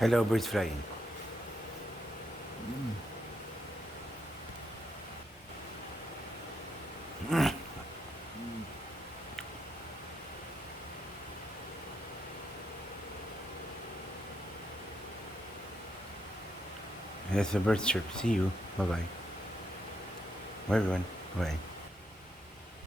Hello, birds flying. Yes, the birds chirp. See you. Bye bye. Bye, everyone. Bye.